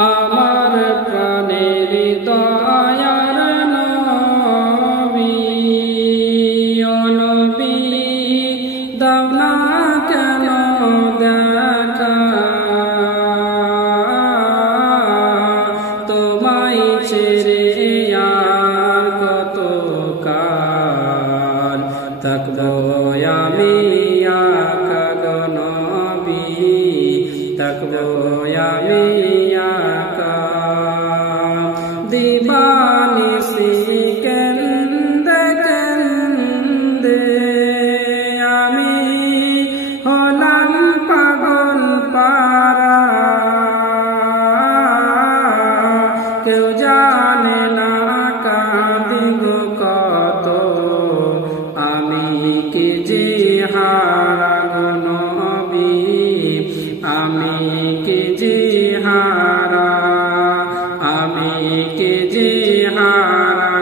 আমার প্রাণের দয়ার নবী ও নবী দাও না কেন দেখা তোমায় ছেড়ে আর কত কাল থাকবো আমি একা গো নবী থাকবো আমি একা দিবানিশি কেন্দে কেন্দে আমি হলাম পাগল পারা কেউ জানে না কাঁদিব কত আমি কি যে হারা গো নবী আমি কি যে হারা আমি কি যে হারা